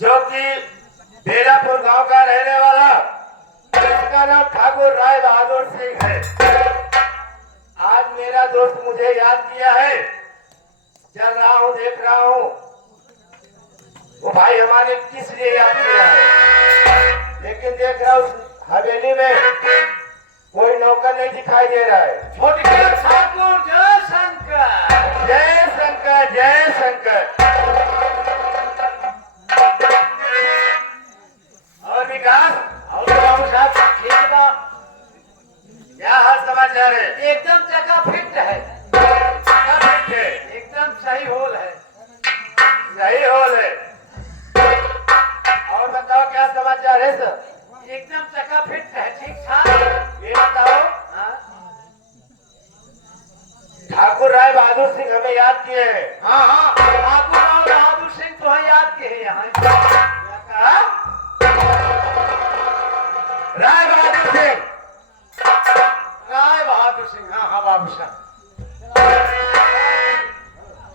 जो कि बेलापुर गांव का रहने वाला, इसका नाम ठाकुर राय बहादुर सिंह है। आज मेरा दोस्त मुझे याद किया है, चल रहा हूँ, देख रहा हूँ वो भाई हमारे किस लिए याद किया है, लेकिन देख रहा हूँ हवेली में कोई नौकर नहीं दिखाई दे रहा है। ठाकुर जय शंकर, जय शंकर, जय शंकर। और विकास और बाबू साहब ठीक बा? क्या हाल समाचार है? एकदम चका फिट है, क्या फिट है? एकदम सही होल है। सही होल है। और बताओ क्या समाचार है सर? एकदम चका फिट है, ठीक ठाक। ये बताओ, हाँ ठाकुर राय बहादुर सिंह हमें याद किए हैं। हाँ हाँ, ठाकुर राव बहादुर सिंह तो है याद के है यहाँ। क्या कहा? राय बहादुर सिंह, राय बहादुर सिंह, हाँ हाँ बाबू साहब।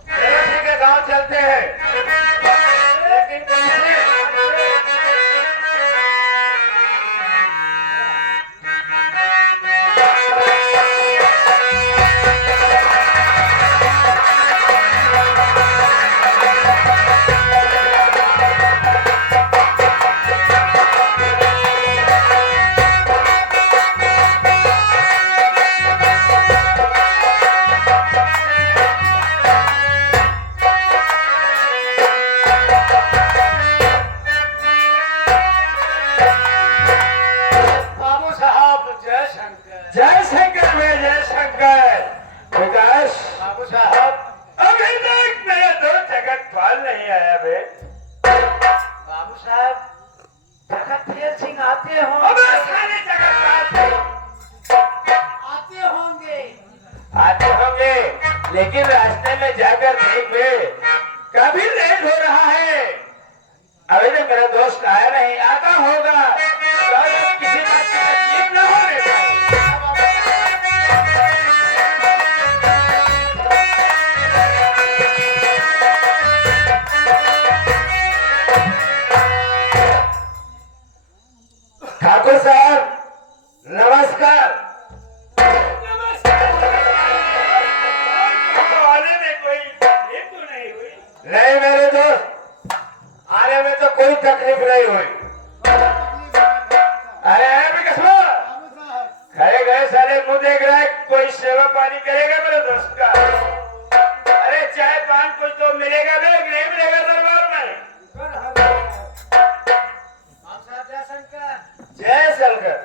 चलो ठीक है, गांव चलते हैं, लेकिन कैसे? बाबू साहब जय शंकर। जय शंकर में जय शंकर। विकास, बाबू साहब, अभी तक मेरा दोस्त जगत पाल नहीं आया बे। बाबू साहब जगत फेर सिंह आते अबे होंगे, सारे जगत पाल आते होंगे। आते होंगे, लेकिन रास्ते में जाकर देख बे, कभी लेट हो रहा है। अभी तक मेरा दोस्त आया नहीं, आता होगा तो किसी बात की तकलीफ न हो रे भाई। ठाकुर साहब नमस्कार। आने में कोई तकलीफ तो नहीं हुई? नहीं मेरे दोस्त, आने में तो कोई तकलीफ नहीं हुई। अरे विकास, खड़े गए सारे मुंह देख रहा है, कोई सेवा पानी करेगा मेरे दोस्त का? अरे चाय पान कुछ तो मिलेगा भी, नहीं मिलेगा दरबार में? बाबू साहब जय शंकर। जय शंकर।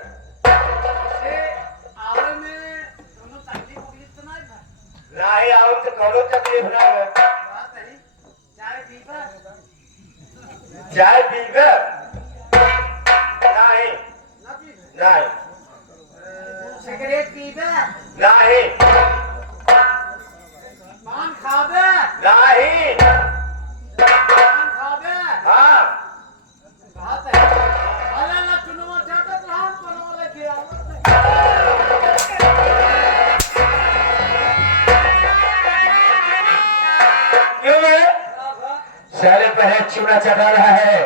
से आवे में दोनों तकलीफ उकलीफ तो नहीं था? नहीं आओ तो कोनो तकलीफ ना है। बात है, चाय पीबा? चाय पीकर नहीं, ना पीबा? नहीं, सिगरेट पीबा? नहीं, पान खाबे? नहीं। पान खाबे? हाँ, बात है, अरे ना चुनवा जाकर रहा बनवा लेके आवत। क्यों बे? सारे पहले चूना चढ़ा रहा है,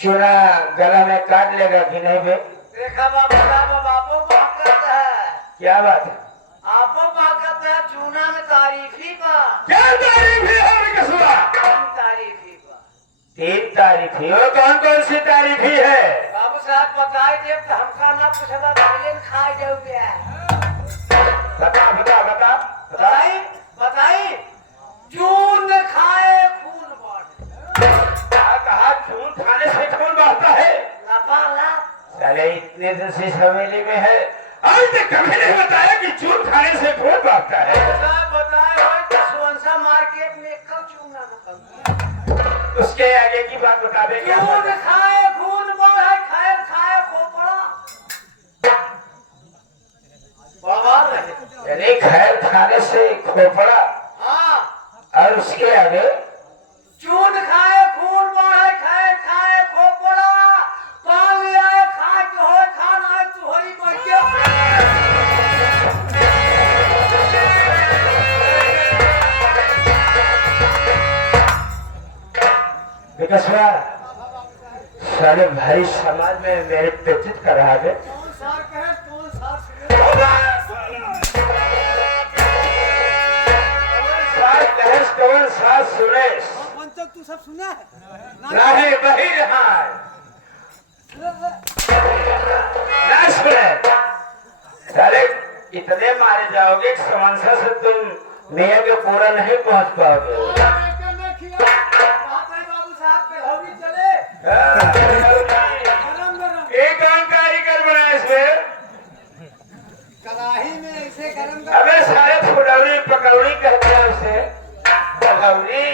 चूना गला में काट लेगा कि नहीं बे? देखा बाबू साहब, आपो बाकत है, क्या बात है? आपो बाकत है, चूना में तारीफ ही बा, क्या तारीफ है और कसुआ? तारीफ ही बा। 3 तारीफ ही, और कौन कौन सी तारीफ ही है? बाबू साहब बताए देव तो हमका ना पूछला, पहले खाए जाओ गया। बता बता बता बता। बताई बताई, चून खाए खून बढ़े, कहा चून खाने से खून बढ़ता है? लपालप। साले इतने दिन से इस हवेली में है, आज तक कभी नहीं बताया कि चून खाने से खून बढ़ता है। साहब बताए हो कि सोनसा मार्केट में कब चूना निकलता? उसके आगे की बात बता दे। क्या चून बात है? खाए खून बढ़े, खाए खाए खोपड़ा बर्बाद रहे। यानी खैर खाने से खोपड़ा, हाँ, और उसके आगे चून खाए खून बढ़े, खाए खाए खोपड़ा, पान ले आए खाए के होए खाना है तुहरी बैठे। विकसवा साले भाई समाज में मेरे बेइज्जत कर रहा है। कौन सार कहे कौन सार सुने कौन सास सुरेश पंचक तू सब सुना है नहीं वही रहा है ना सुने साले इतने मारे जाओगे कि समंसा से तुम मियाँ के पूरा नहीं पहुंच पाओगे। बाबू साहब के होगी चले गरम गरम एक काम कारीगर बना इसमें। कड़ाही में ऐसे गरम अबे सारे फुलौरी पकौड़ी कहते हैं उसे पकौड़ी।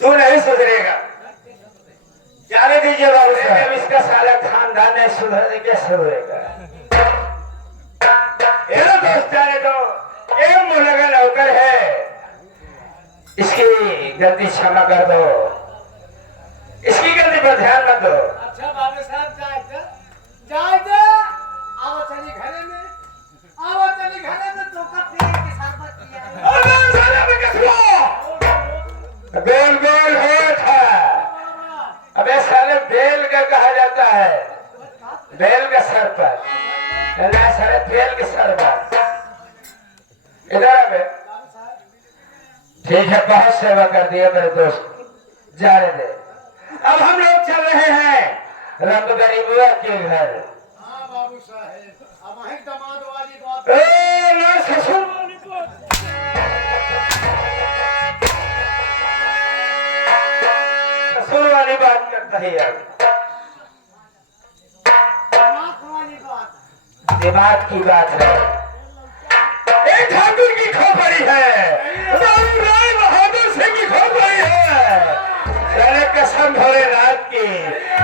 तू नहीं सुधरेगा जाने दीजिए बाबू साहब। जब इसका सारा खानदान नहीं सुधरे कैसे सुधरेगा। ये लो दोस्त जाने दो एक मुलगा नौकर है इसकी गलती क्षमा कर दो। इसकी गलती पर ध्यान मत दो। अच्छा बाबू साहब जाए दे आओ चली घरे में तो का पेड़ के साथ किया बेल बेल हो था। अबे साले बेल का कहा जाता है बेल का सर पर ना सारे बेल के सर पर। इधर अबे ठीक है बहुत सेवा कर दिया मेरे दोस्त जाने दे। अब हम लोग चल रहे हैं रंग गरीबुआ के घर। हाँ बाबू साहेब अब वहीं दामाद वाली बात ना ससुर वाली बात ससुर वाली बात करता है यार। दामाद वाली बात दिमाग की बात है। एक ठाकुर की खोपड़ी है बाबू राय बहादुर सिंह की खोपड़ी है। सारे कसम भोलेनाथ की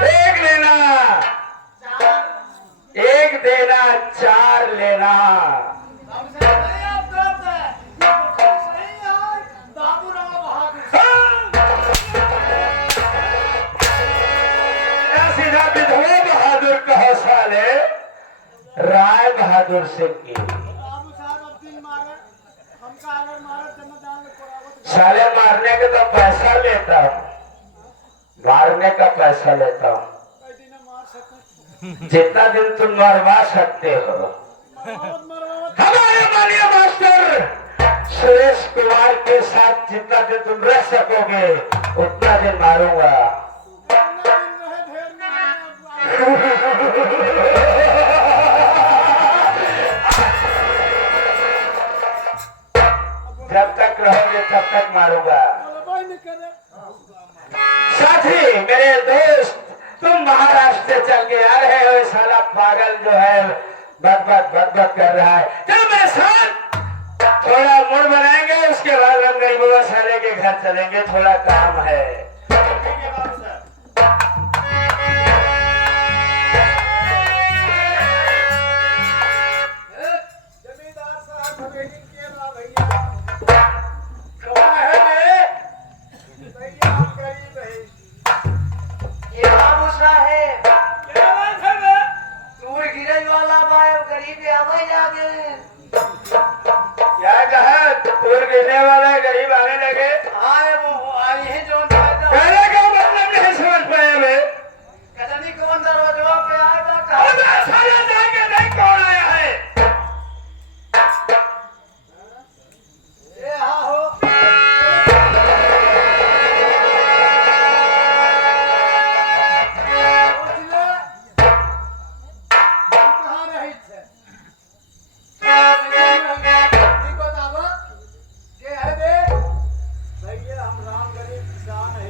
एक लेना एक देना चार लेना। बाबू साहब नहीं आप गलत है सही है बाबू राव बहादुर सीधा विधवा बहादुर कहो साले राय बहादुर सिंह की। बाबू साहब अब दिन मारे हमका अगर मारे जन्मदान में कोरावत साले मारने के तो पैसा लेता हूँ मारने का पैसा लेता हूँ कई दिन मार सकते जितना दिन तुम मरवा सकते हो। मरवावत हमारे माननीय मास्टर सुरेश कुमार के साथ जितना दिन तुम रह सकोगे उतना दिन मारूंगा। रहे ढेर में जब तक रहोगे तब तक मारूंगा। साथी मेरे दोस्त तुम महाराष्ट्र से चल के आ रहे हो। साला पागल जो है बकबक कर रहा है। चलो मेरे साथ थोड़ा मूड बनाएंगे उसके बाद हम गरीबों साले के घर चलेंगे थोड़ा काम है। जमींदार साहब हवेली के ना भैया कौन है बे भैया हम गरीब है ये बाबू साहेब क्या बात है बे तू गिरे वाला बाय गरीब आवे जागे क्या कहा तोड़ गिरने वाला है गरीब आने लगे। आए वो आई है जो कहने का मतलब नहीं समझ पाए मैं। कदनी कौन दरवाजा पे आएगा और मैं साले जाके नहीं कौन आया है। ए हाँ हो कहाँ रही थे बताबो के है बे भैया हम राम गरीब किसान है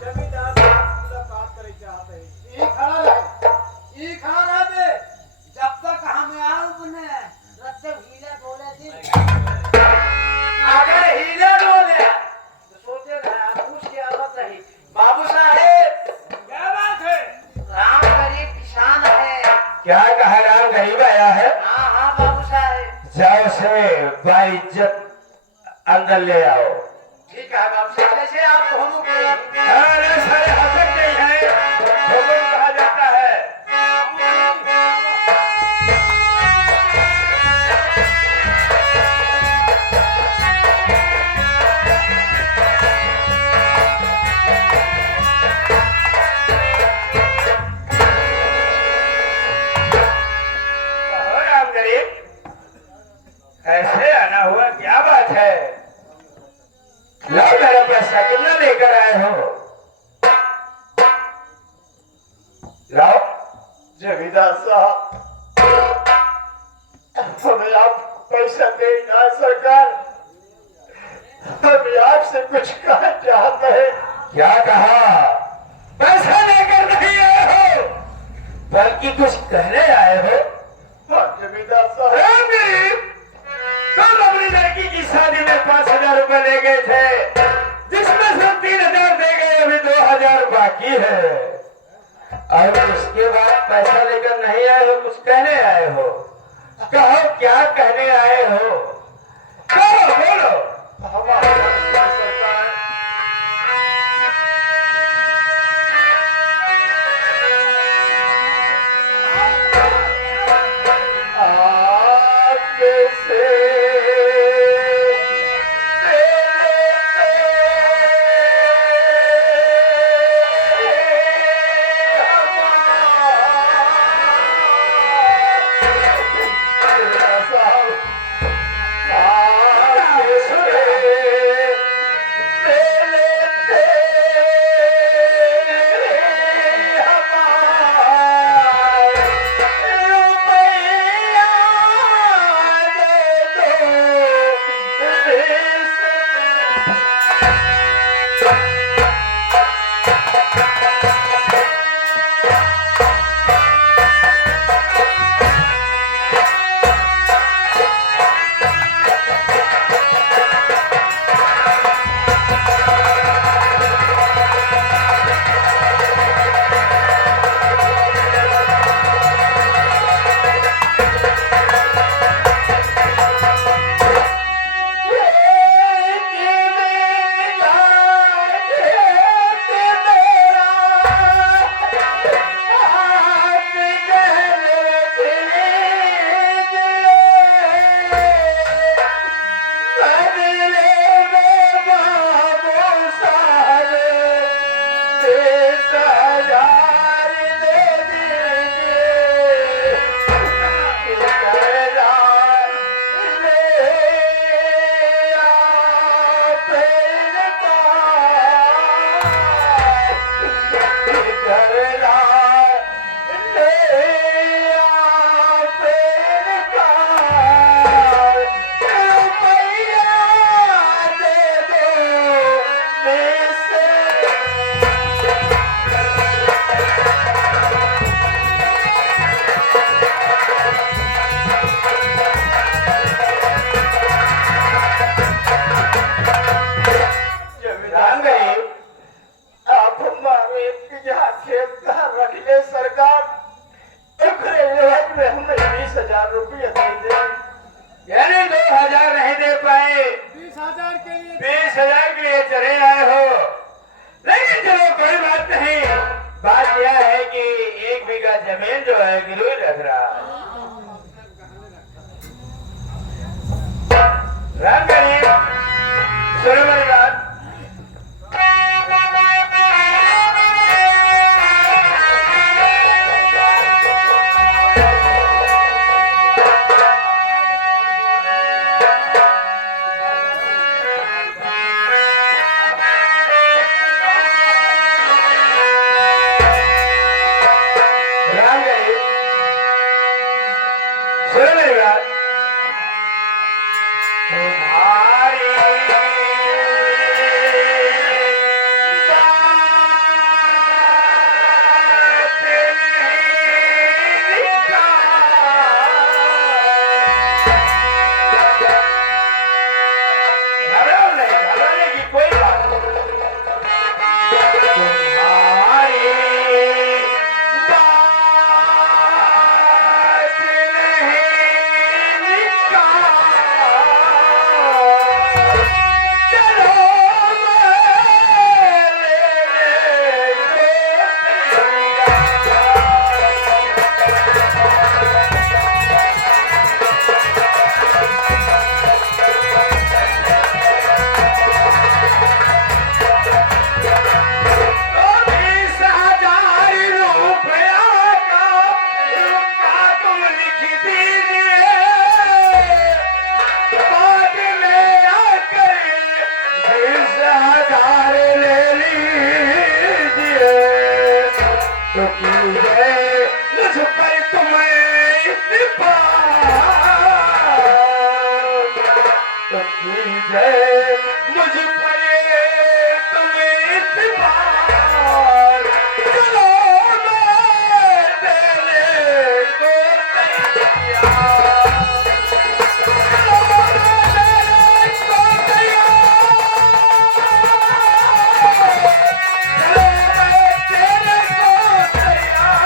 जमींदार से मुलाकात करे चाहते हैं ई खड़ा रहे बे जब तक हम आऊ बने तब तक हीला बोले थी अगर हीला बोले तो सोचे पूछ के आवत रही बाबू साहेब क्या बात है राम गरीब किसान है क्या कहा राम गरीब आया है। हाँ हाँ बाबू साहेब जाओ से बाइज्जत अंदर ले आओ। ठीक है बाबू साहब ऐसे आप दोनों को अरे सारे हसक नहीं है हुकुम कहा जाता है। न लेकर आए हो? लाओ। जमींदार साहब, हमें आप पैसा देना सरकार, हम आपसे कुछ कहना चाहते हैं। क्या कहा? पैसा लेकर नहीं आए हो, बल्कि कुछ कहने आए हो? हाँ जमींदार साहब। तुम अपनी लड़की की शादी में 5,000 रुपए ले गए थे, जिसमें से 3,000 दे गए, अभी 2,000 बाकी है। और उसके बाद पैसा लेकर नहीं आए हो, कुछ कहने आए हो? कहो, क्या कहने आए हो? कहो, बोलो। हमारे सरकार, आगे से तो कीजिए मुझ पर तुम्हें इत्तेफाक, तो कीजिए मुझ पर तुम्हें इत्तेफाक, चलो मैं देने को तैयार, चलो मैं देने को तैयार, चलो मैं देने को तैयार,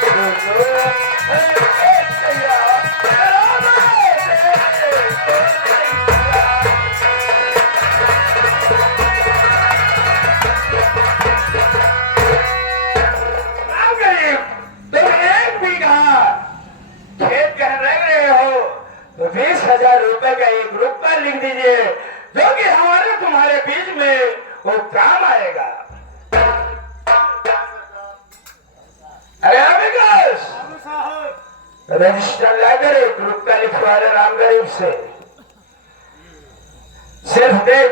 चलो मैं तैयार, चलो मैं देने को तैयार। राम गरीब, तुम 1 बीघा खेत कह रहे हो तो 20,000 रुपए का एक रुपया लिख दीजिए, जो कि हमारे तुम्हारे बीच में वो काम आएगा। अरे विकास, बाबू साहब, रजिस्टर लाकर 1 रुपया लिखवा रहे राम गरीब से। सिर्फ देख,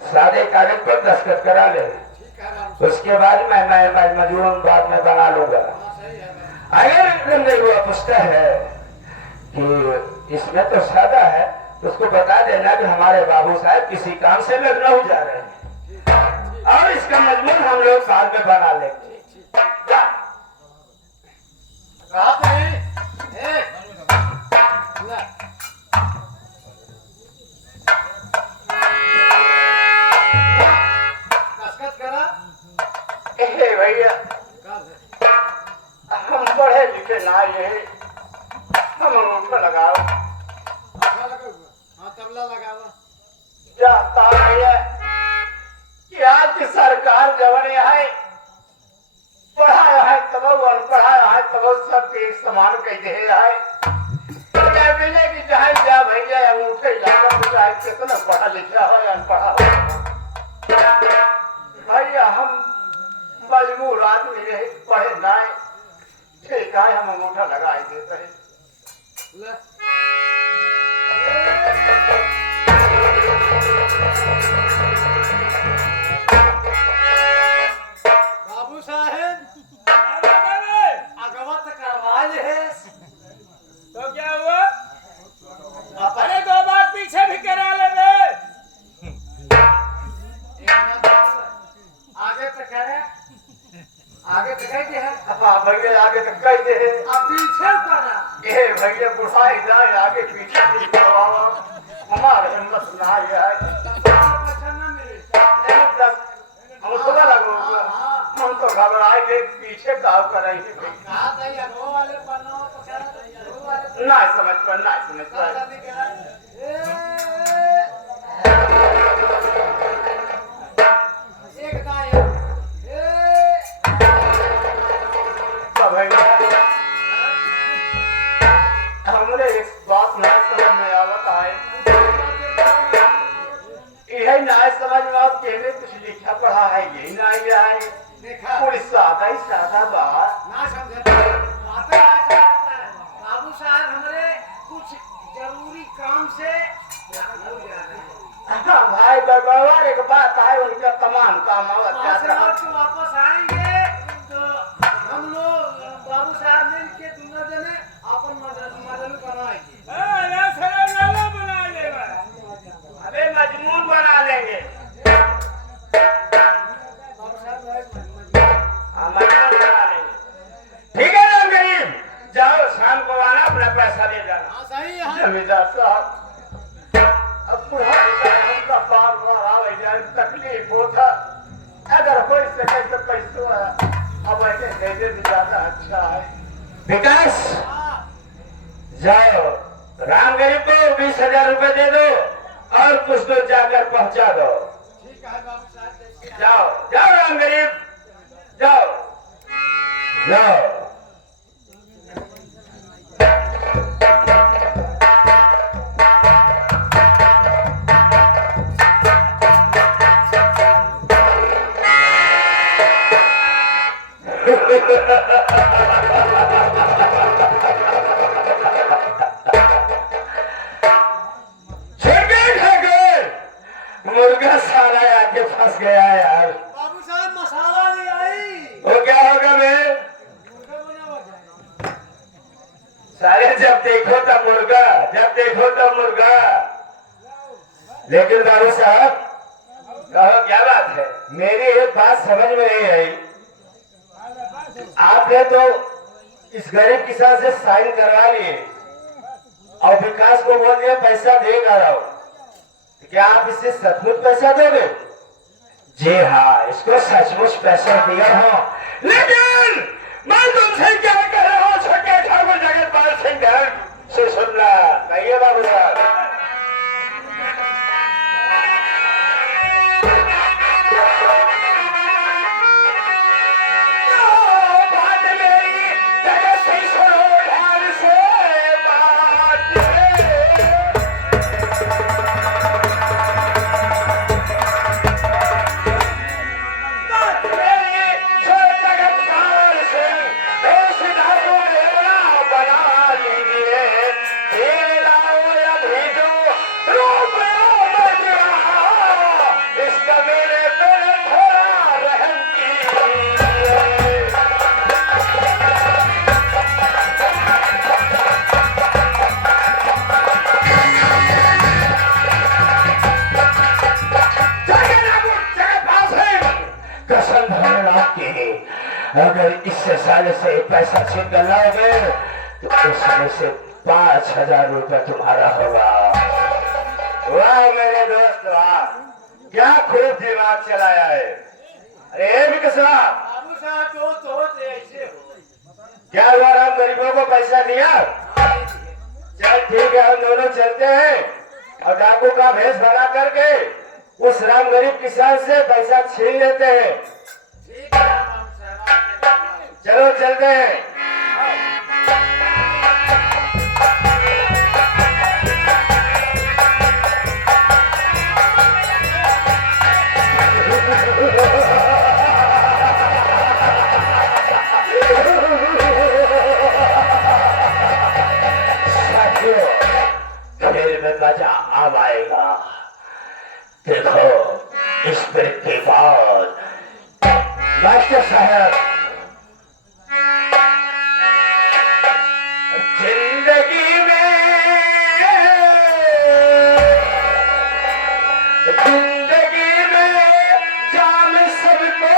सादे कागज पर दस्तखत करा ले, ठीक है बाबू उसके बाद मैं मजबूरन बाद में बना लूंगा। साहब, सही है बाबू। अगर नहीं हुआ पूछता है कि इसमें तो सादा है, तो उसको बता देना कि हमारे बाबू साहब किसी काम से लखनऊ जा रहे हैं और इसका मजमून हम लोग बाद में बना लेंगे। जा। रात है ए ले कसकत करा ए भैया, का है हम पढ़े लिखे ना ये हम अंगूठा लगाओ, अच्छा लगा हुआ हां तबला लगावा जाता भैया कि आज की सरकार जवन है पढ़ाया है तब पढ़ाया है तब सबके एक समान कह दे है, क्या मिले कि चाहे जा भैया अंगूठे लगा तो चाहे कितना पढ़ा लिखा हो या अनपढ़ा हो, भैया हम मजबूर आदमी रहे, पढ़े ना ठीक है, हम अंगूठा लगा ही देते हैं। ले बाबू साहब अगवा तो करवा ले है तो क्या हुआ? अपन अरे 2 बार पीछे भी करा लेंगे। आगे तो करे आगे तो कह दे है हाँ भैया आगे तक कह दे, अब पीछे करा ये भैया बुढ़ाई जाए आगे पीछे भी करवाओ, हमारे हिम्मत ना है। पसंद ना मिले हम थोड़ा लगो, हम तो घबराए गए पीछे गाँव कर रही थी। कहा था ये रो वाले बनाओ तो क्या रो वाले ना समझ पर ना समझ पर दादा ने कहा एक दाएं तो भैया हमने एक बात ना समझ में आवत है, यही ना समझ में आप कहने कुछ लिखा पढ़ा है यही ना आया है, देखा पूरी सादा ही सादा बात। ना समझता बातें ना समझता है बाबू साहब हमरे कुछ जरूरी काम से लखनऊ जा रहे हैं हाँ भाई बरबर एक बात है, उनका तमाम काम आवत वहाँ से जाता है। लौट के वापस आएंगे तो हम लोग बाबू साहब मिल के दोनों जने अपन मदद बनाएंगे ना सारा नाला बना लेगा। अबे मजमून बना लेंगे, बाबू साहब हाँ मजमून बना लेंगे। ठीक है राम गरीब, जाओ शाम को आना, अपना पैसा ले जाना। हाँ सही है जमींदार साहब अब बुढ़ा हमका बार बार आवे जाए तकलीफ होता, अगर कोई सके तो पैसों अब ऐसे दे दे तो ज्यादा अच्छा है। विकास जाओ राम गरीब को 20,000 रुपए दे दो और कुछ तो जाकर पहुंचा दो। ठीक है बाबू साहब जैसे जाओ जाओ राम गरीब, जाओ जाओ। मुर्गा साला आके फंस गया यार। बाबू साहब मसाला नहीं आई वो क्या लेकिन बाबू साहब कहो क्या बात है, मेरी एक बात समझ में नहीं आई। आपने तो इस गरीब किसान से साइन करवा लिए और विकास को बोल दिया पैसा देगा रहो, क्या आप इससे सचमुच पैसा दोगे? जी हाँ, इसको सचमुच पैसा दिया हो, लेकिन मैं तुमसे क्या कह रहा हूँ छोटे ठाकुर जगतपाल सिंह ध्यान से सुनना। कहिए बाबू साहब। बात मेरी जगत से सुनो ध्यान से, बात अगर इससे साले से पैसा छीन कर लाओगे तो उसमें से 5,000 रुपया तुम्हारा होगा। वाह मेरे दोस्त वाह, क्या खूब दिमाग चलाया है। अरे विकसवा, बाबू साहब तो ऐसे हो। क्या हुआ, राम गरीबों को पैसा दिया? चल ठीक है, हम दोनों चलते हैं और डाकू का भेष बना करके उस राम गरीब किसान से पैसा छीन लेते हैं। ठीक है हम सहमत चलो चलते हैं। साथियों, फिर में मजा अब आएगा। देखो इस ब्रेक के बाद मास्टर साहब जिंदगी में जाम सबको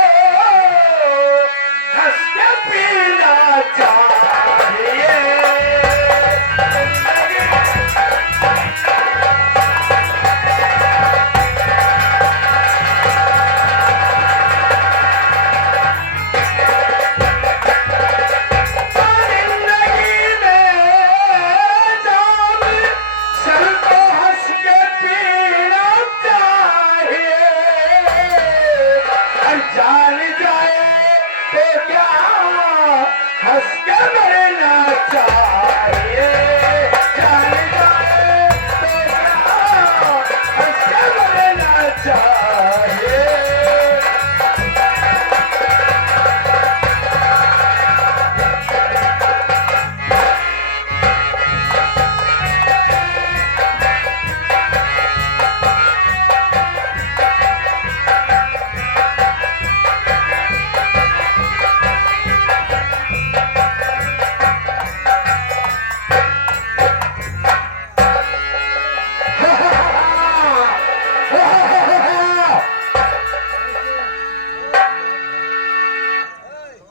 हंस के पीना चाहिए। जान जाए तो क्या हंस के मरना चाहिए। जान जाए तो क्या हंस के मरना चाहिए।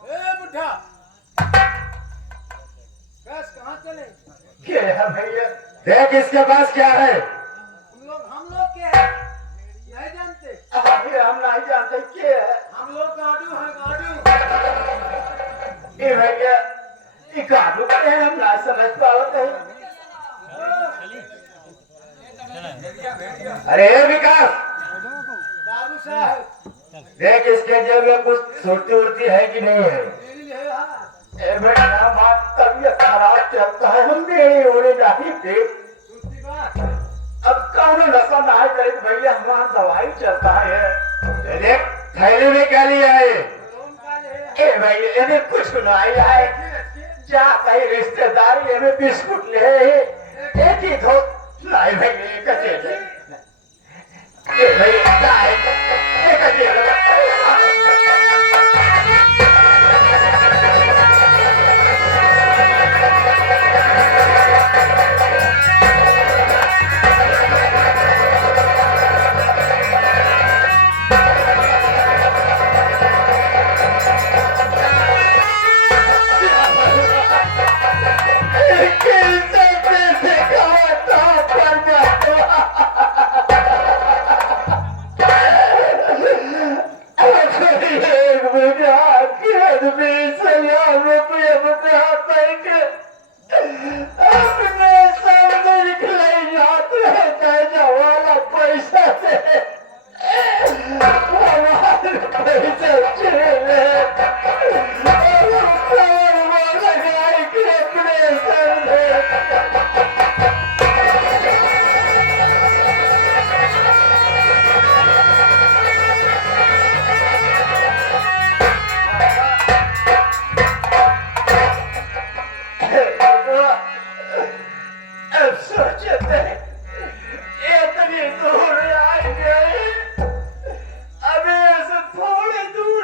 ए बुढ़ा, बस कहाँ चले? क्या है भैया, देख इसके पास क्या है। हम लोग के हैं नहीं जानते। अभी हम नहीं जानते क्या है। हम लोग गाडू हैं गाडू। ये भैया ये काबू करे हैं, हम ना समझ पाते हैं। अरे विकास, बाबू साहब देख इसके जेब में कुछ सुरती उड़ती है कि नहीं है। मेरी है हाँ। ए बेटा बात तबीयत खराब चलता है, हम बेड़ी उड़े नहीं थे। सुनती बात। अब कौन नशा ना करे तो भैया हमारा दवाई चलता है। ये देख थैली में क्या लिया है। कौन का ले? ए भैया इन्हें कुछ नहीं है, क्या कहीं रिश्तेदारी में बिस्कुट ले एक ही धो लाई भैया कचे ए भैया काय एक कचे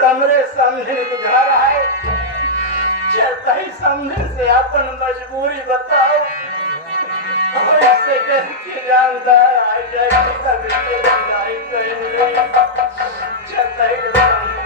हमरे समझे घर है चलता ही समझे से अपन मजबूरी बताओ और इससे करके जानदार आ जाए कभी तो बुराई करेंगे चलता ही समझे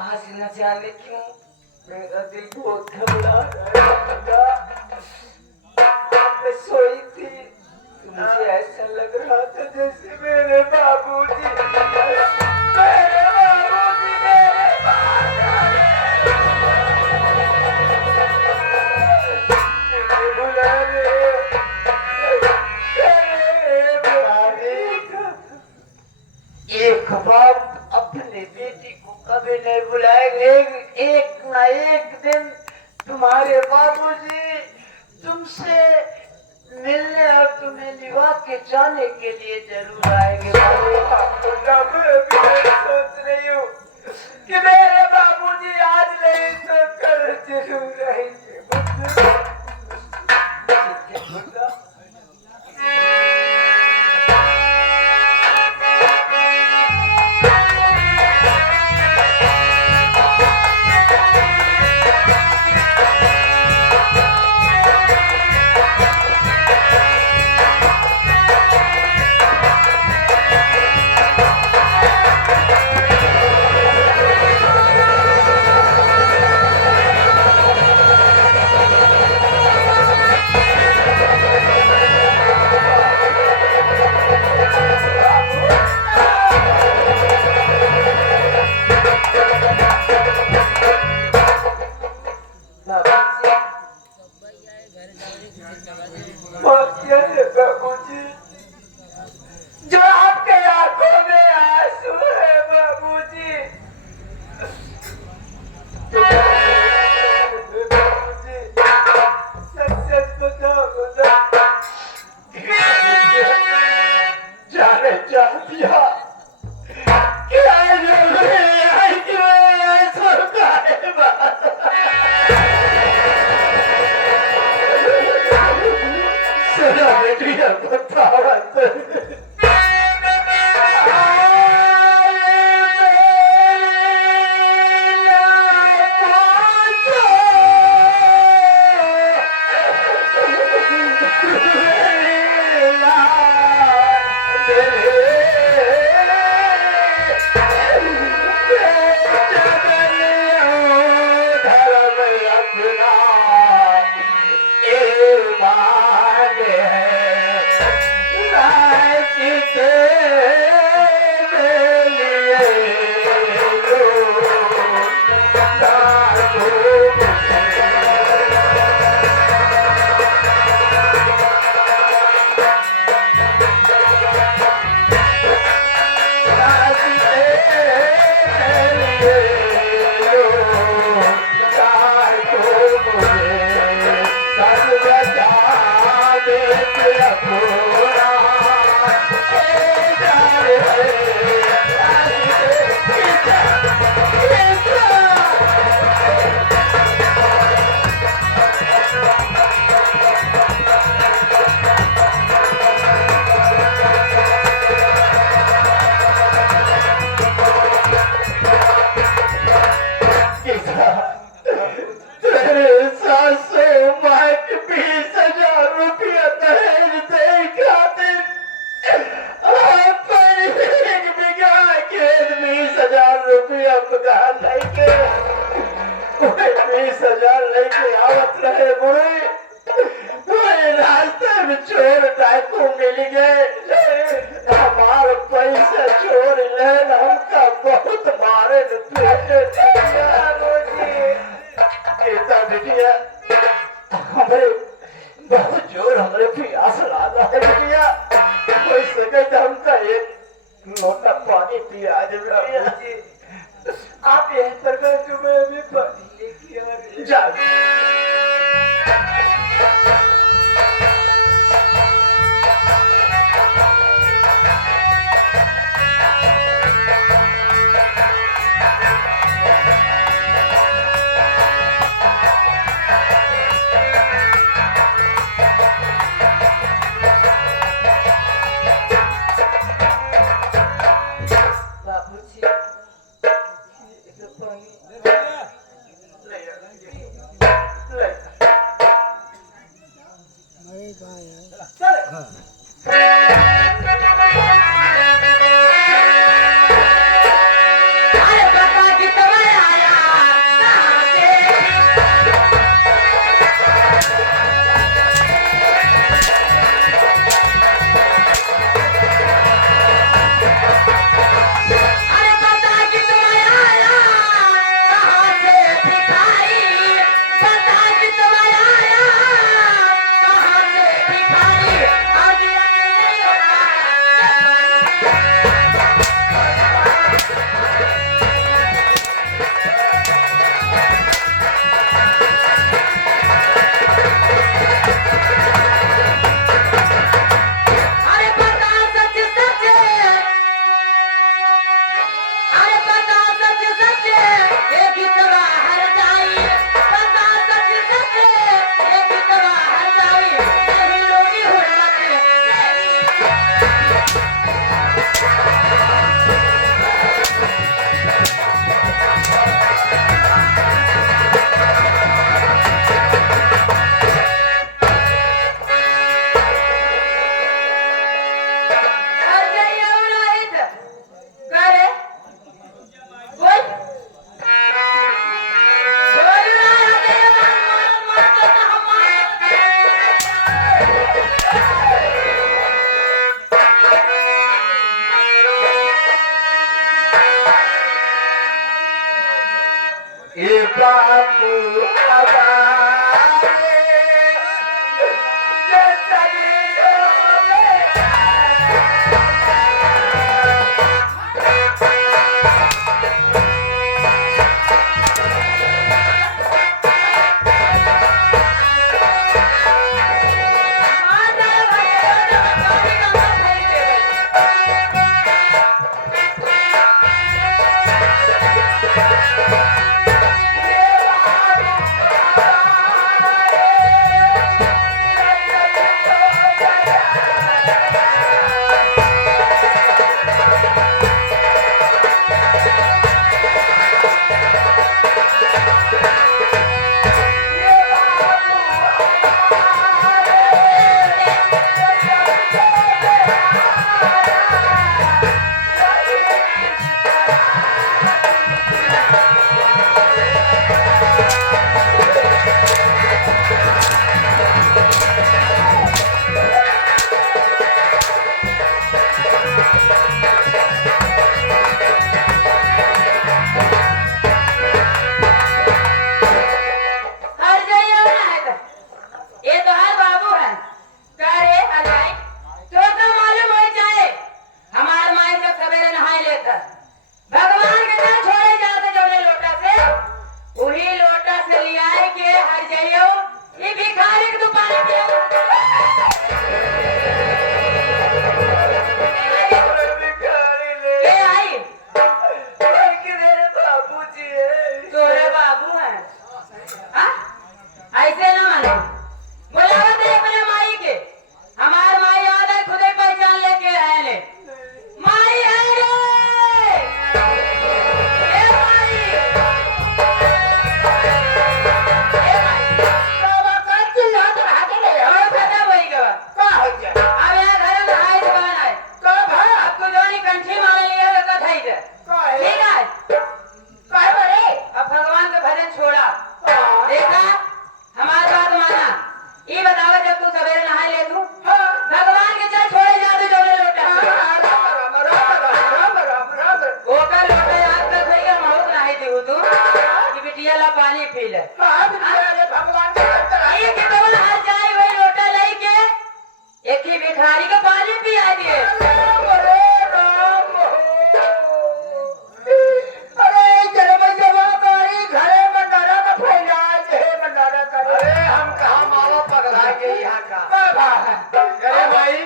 आज न जाने क्यों मेरा दिल बहुत घबरा रहा है। मैं सोई थी तो मुझे ऐसा लग रहा था जैसे मेरे बाबूजी मुझे बुला रहे एक बाप अपने बेटी को कभी नहीं बुलाएंगे एक ना एक दिन तुम्हारे बाबूजी तुमसे मिलने और तुम्हें निभा के जाने के लिए जरूर आएंगे। मैं सोच रही हूँ कि मेरे बाबूजी आज नहीं तो कल जरूर आएंगे। बाबूजी जो आपके आंखों में आंसू है बाबूजी बाबूजी सच सच बताओ जाने चाह दिया क्या लेके कोई 20,000 लेके आवत रहे बुढ़ी, कोई रास्ते में चोर डाकू मिल गए, हमारे पैसे चोर ले हमका बहुत मारे बिटिया, हमें बहुत जोर हमारे प्यास लगा है बिटिया, कोई सके तो हमका एक लोटा पानी पिया दे बिटिया। आप यहीं पर गए तुम्हें अभी पानी लेके जा। ये बापू आवाज़ ये सभी पी ले अरे भगवान के अंदर एक डबल हर जाए वही लोटा लई के एक ही भिखारी के पानी पिया दिए अरे जलमैया बाई घरे भंडारा का फैला है भंडारा कर अरे हम कहाँ मावा पगला के यहाँ का अरे भाई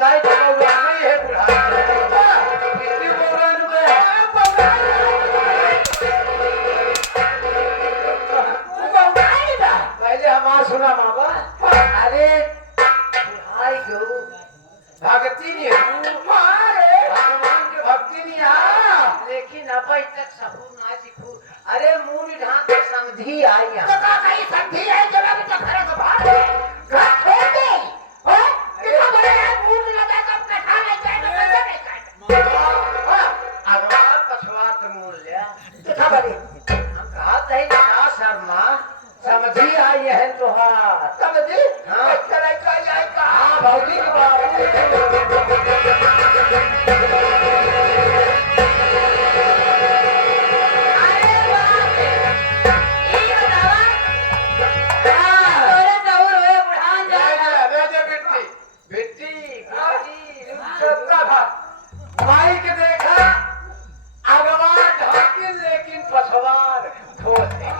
गाय तो नहीं है बुढ़ा कितनी बोरान में पहले हमारा सुना मामा अरे बुढ़ाई गो भक्ति नहीं है भगवान की भक्ति नहीं है लेकिन अब तक सबू ना दिखू अरे मुंह नहीं ढांक के समझी आई तो यहाँ का कहीं संधि है जरा भी तो घर के बाहर घर छोड़ दे हो कितना बड़े हैं भूख लगा कब कथा नहीं जाए तो कैसे नहीं खाए अगवा पछवा तो मूल्य कितना बड़ी हम कहा तही ना शर्मा समझी आई है तुहार समझी हाँ। चला जाए का हाँ भौजी की बात अरे बाप रे ये बतावा तोरे तो रोए बुढ़ान जाएगा राजा बेटी बेटी सबका था भाई के देखा अगवा ढाकिन लेकिन पछवार धोते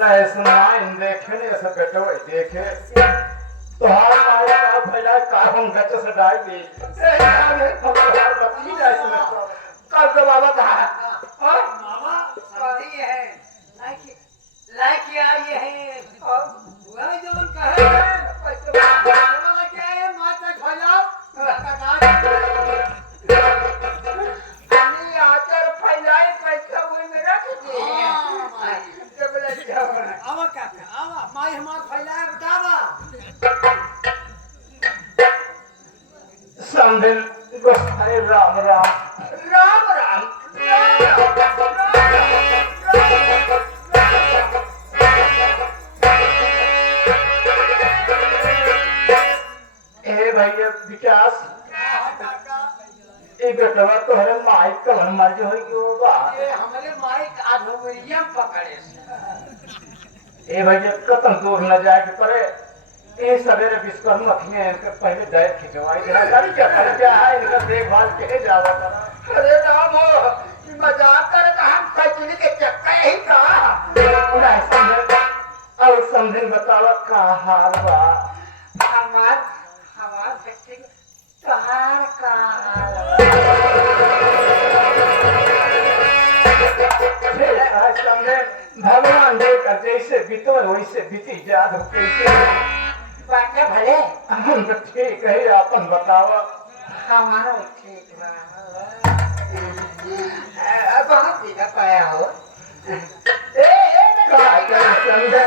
नहीं सुना इन देखे नहीं ऐसा बेटो देखे तो हाल मारे का फैला का हम गच से डाल दी ए यार भगवान बती जाए इसमें कब तो बाबा था और मामा शादी है लाइक आई है और वह जवन कहे वाला क्या है माता खजाओ अन्नी आकर फैलाए पैसा हुए मेरा किसी जब ले जाओ आवा काका आवा माई हमार फैलाए बतावा संदिल गोसाई राम राम राम राम ए भैया विकास ए बेटवा तो हरे माइक का मर जो है कि होगा ये हमारे माइक आधुरियम पकड़े ए भैया कतन दूर न जाए के परे ए सवेरे विश्वकर्मा रखिए इनके पहले डायर खिंचवाई जरा गाड़ी क्या कर क्या है इनका देखभाल के जावा करा अरे राम हो कि मजाक करे तो हम साइकिल के चक्का ही का पूरा समझ और समझन बतावा का हाल बा हमार बच्चे तहार का हाल भगवान देकर जैसे बीतवर वैसे बीती जात हो कैसे बाटा भले हम तो ठीक है अपन बतावा हमारा ठीक बा बहुत दिन पाया हो का कर समझे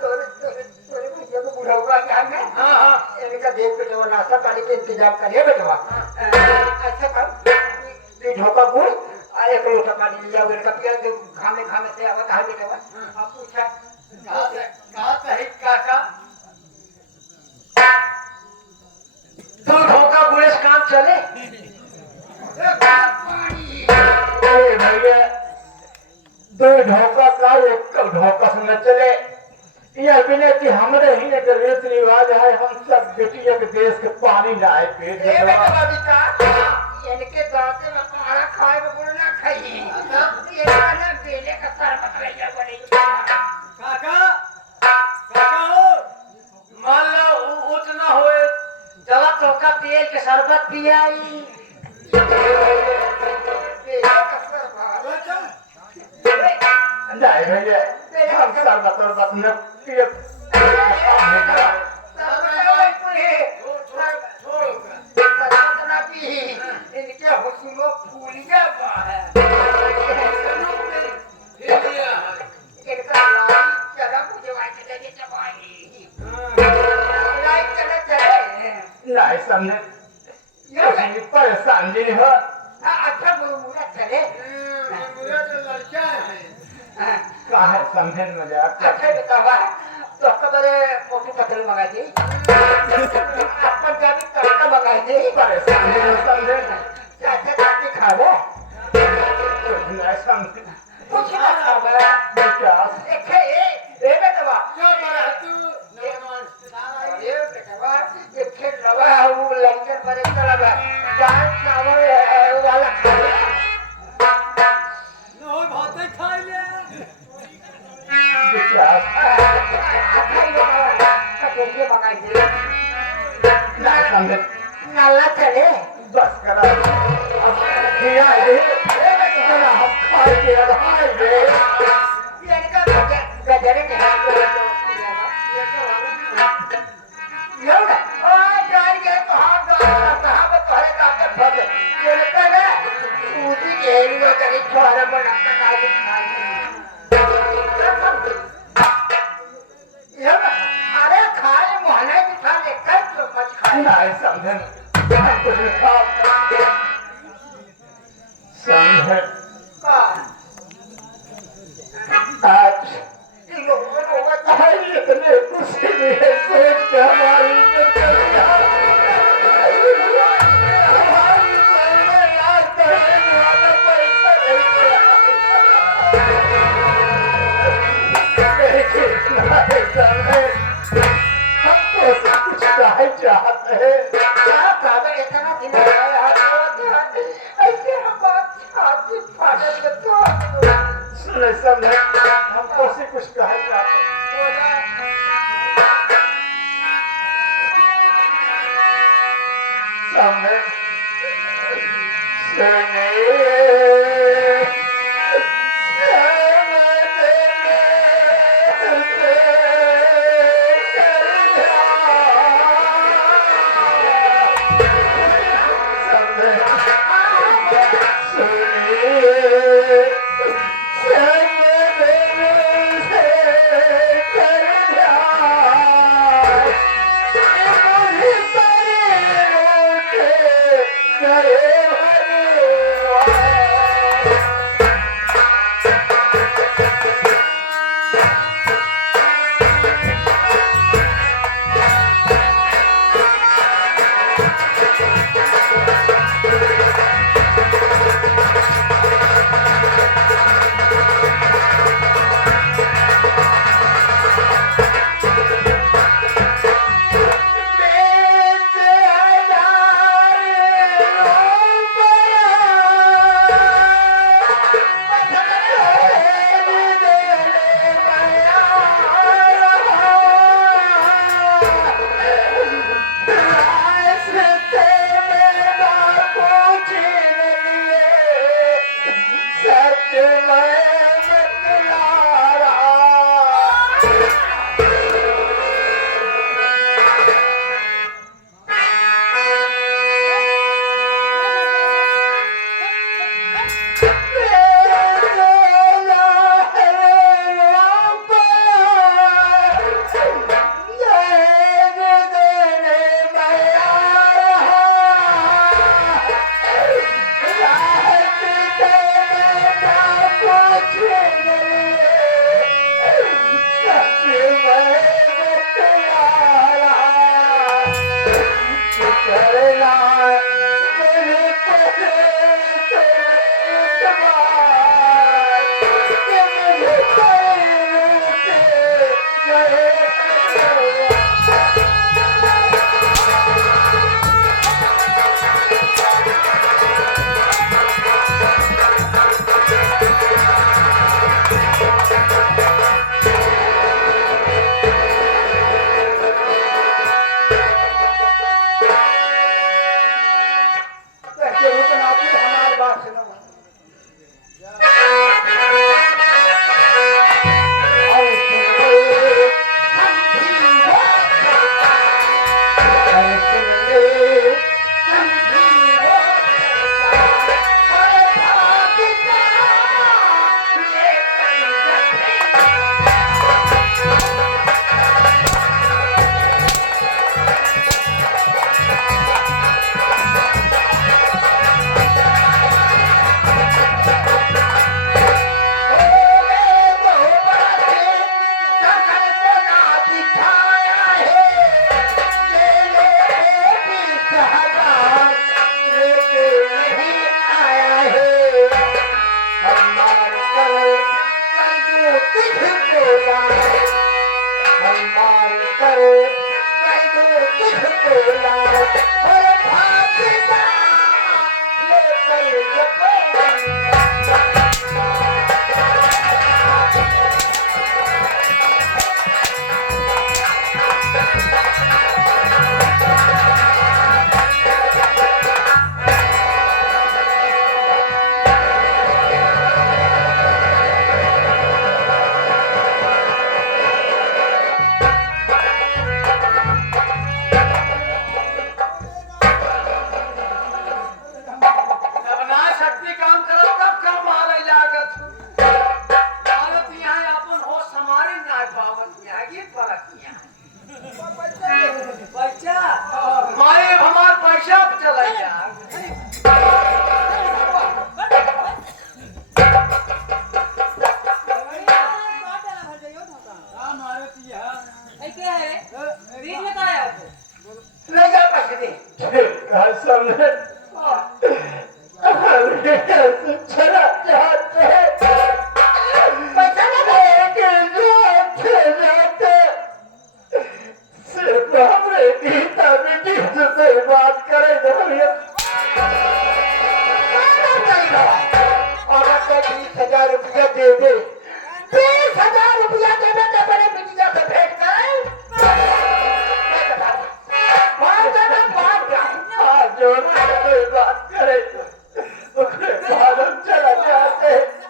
तोरे भैया को बुढ़ा हुआ जान में हाँ इनका देख बेटवा नाश्ता पानी के इंतजाम करिए बेटवा अच्छा कर ढोका गुड़ और एक लोटा पानी लिया इनका पिया खाने खाने से आवत है बेटवा आप पूछा कहा कही काका तो धोखा पुलिस काम चले अरे भैया दो ढोका का एक ढोका से न चले यह बिना कि हमारे ही एक रीत रिवाज है हम सब बेटियों के देश के पानी लाए पेट इनके दांते में पहाड़ा खाए में गुड़ ना खाइए ये वाला बेले का सर पकड़िया बड़ी काका काका हो मान लो उतना होए जवा तोका पिए के शरबत पियाई नहीं भैया हम सब बतौर बत में पिए नहीं समझे ये परेशान जी हो अच्छा मुझे चले मुझे तो लड़का है का है समझे मजाक अच्छा बतावा तो कबरे मोटी पतल मंगाई थी अपन जानी तड़का मंगाई थी परेशान जी हो समझे चाचा काटी खावे नहीं समझे कुछ ना खावे विकास ए बेटवा क्या बड़ा तू नौजवान ये बेटवा ये खेल रवा वो लंगर मरे चला गाय चावल वाला खावे नो भाते खाई ले विकास अच्छा ये कटोरी मंगाई थी नहीं समझे नाला चले बस करा अब किया है इतना हम खाए के रहा है ये का गजरे के हाथ में योगा और गाड़ी के तो हाथ कहां पे तोरे का के फल ये ना सूती के एरिया करे छोरा बना का काज खाई ये अरे खाए मोहने की थाले कर तो मत खाए नहीं समझे कुछ खा समझे का आज ये लोग को भाई इतने खुशी में है सोच के हमारी हमारी सामने याद करने वाला पैसा लेके नहीं समझे हम तो सब कुछ चाहे चाहते हैं क्या काबे इतना दिन आया ऐसे हम बात छाती फाड़े के तो सुने समझे हमको से कुछ कहे चाहते हैं समझे सुने अरे फांसी जा लेकर जब जब ना शक्ति काम करत तब का मारे लागत भारत यहाँ अपन होश समारे ना पावत यहाँ ये फर्क यहाँ पैसा मारे हमार पैसा पे चला जा ले जा पैसे दे चला जाते हैं पैसा ना देंगे जो अच्छे जाते सिर्फ हमरे गीता बेटी से बात करे धरिया और 20,000 रुपया दे दे 20,000 रुपया देने के बड़े बिटिया से भेंट करें जो कोई बात करे उसके बाद हम चला जाते हैं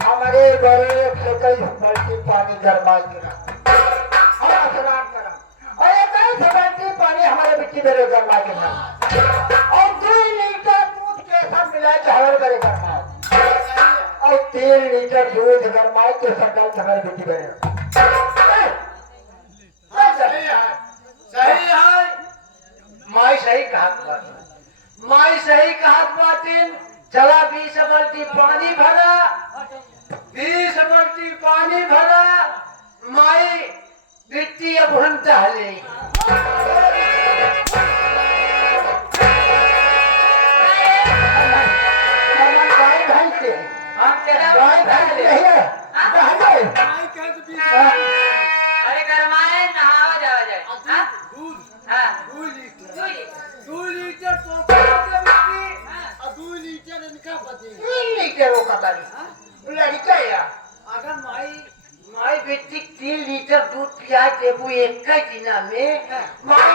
हमारे घरे 121 बाल्टी पानी गरमा गिरा और स्नान करा और 21 बाल्टी पानी हमारे बिट्टी मेरे गरमा गिरा और 2 लीटर दूध के साथ मिला के हमारे घरे गरमा और 3 लीटर दूध गरमाए के सकल हमारे बिट्टी मेरे सही है माई सही कहत बात माई सही कहत बातिन चला 20 बाल्टी पानी भरा 20 बाल्टी पानी भरा माई बिट्टी अब हम टहले हमारे गाय भैंस से हम तेरा गाय भैंस नहीं है पहले अरे गरमाए नहावा जावा जाए हाँ? हाँ 2 लीटर 2 लीटर तो के बिट्टी हाँ। और 2 लीटर इनका बचे 3 लीटर वो का पानी लड़का या अगर माई बेटी 3 लीटर दूध पिया देबू एक ही दिना में माई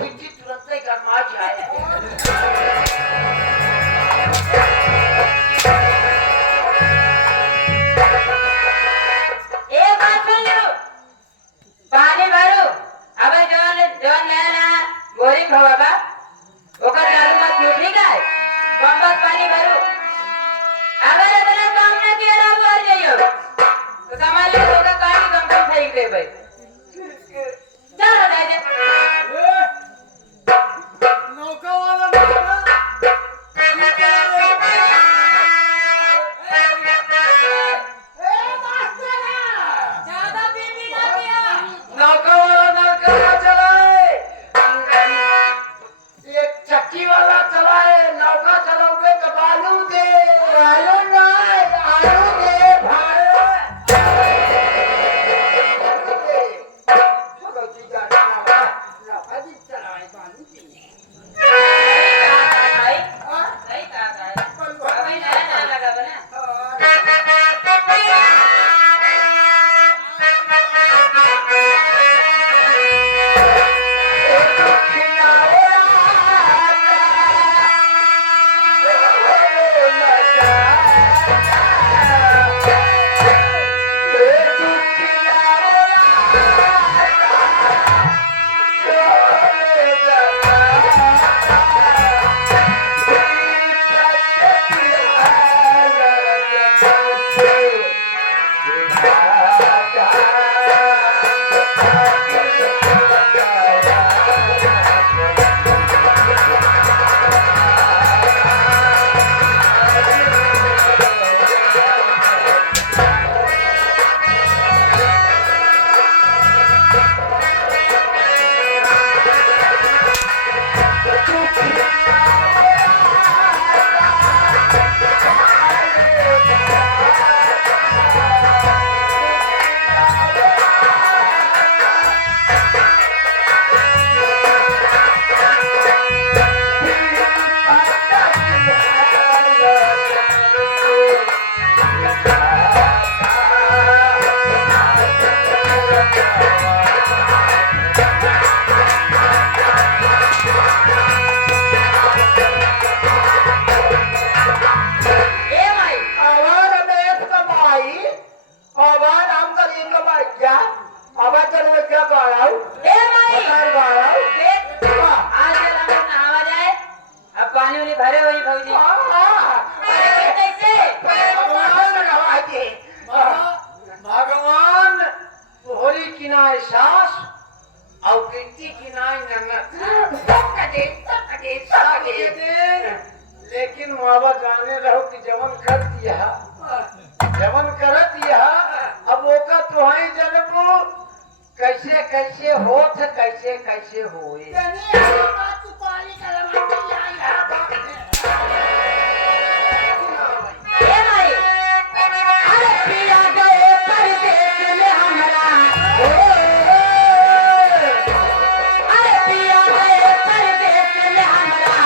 बेटी तुरंत ही गरमा जाए एक बात सुन लो पानी भरो अबे जवन जवन लेना बोरिंग हो बाबा ओकर चालू मत टूटी गए बम पानी भरो अगर इतना काम न किया ना मर जाइयो तो समझ लो होगा काटी कम फेंक दे भाई चल हटाई दे नौका वाला पानी उनी भरे हुई भौजी अरे कैसे भगवान तोहरी किनाय सास और बेटी किनाय ननद लेकिन मावा जाने रहो कि जवन कर दिया जवन करत दिया अब ओका तुहाई जनबू कैसे कैसे होत कैसे कैसे होए ये भाई अरे पिया गए परदेस में हमरा अरे पिया गए परदेस में हमरा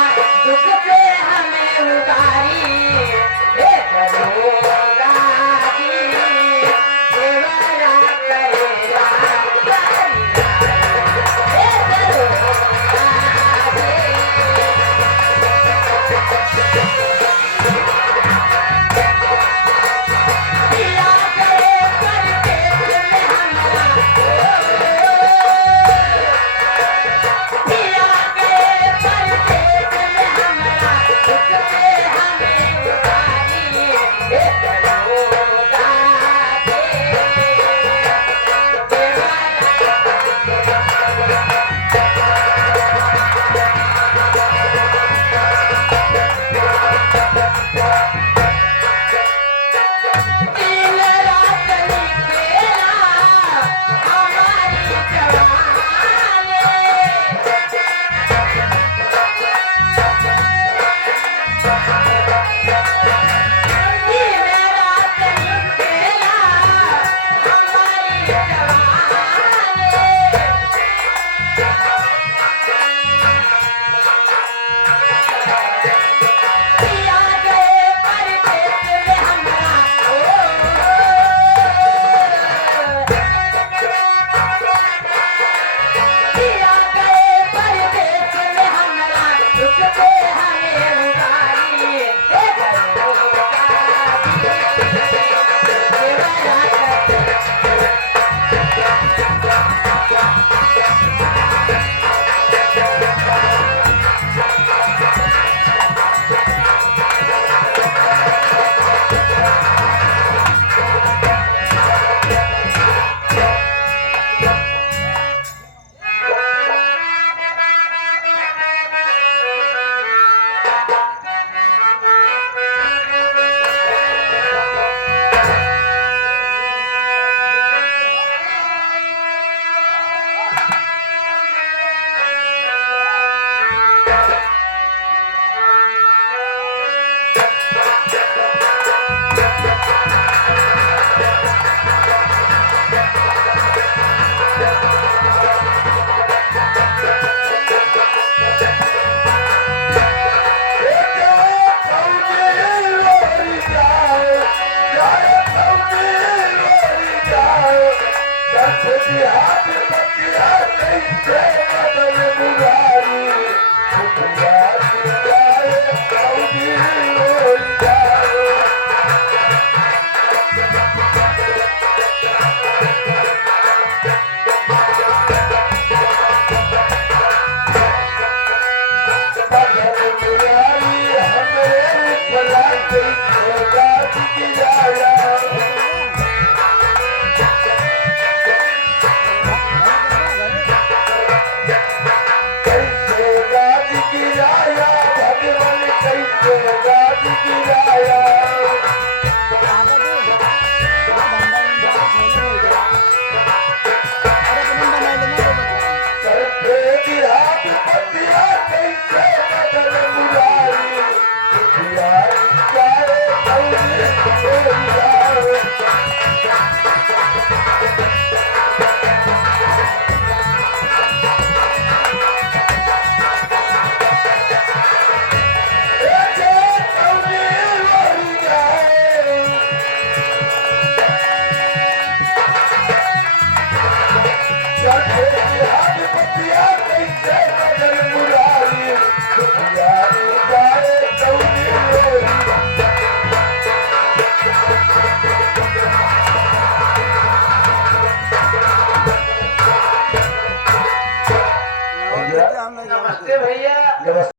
दुख से हमें उबारी हे दरोगा जी देवरा करेला हे दरोगा पिया गए परदेस में हमरा पिया गए परदेस में हमरा दुख से हमें उबारी हे दरोगा दिन रात निकेला हमारी जवानी दिन रात निकेला हमारी जवानी पिया गए परदेस में हमरा पिया गए परदेस में हमरा दुख से हमें उबारी हे दरोगा नमस्ते भैया।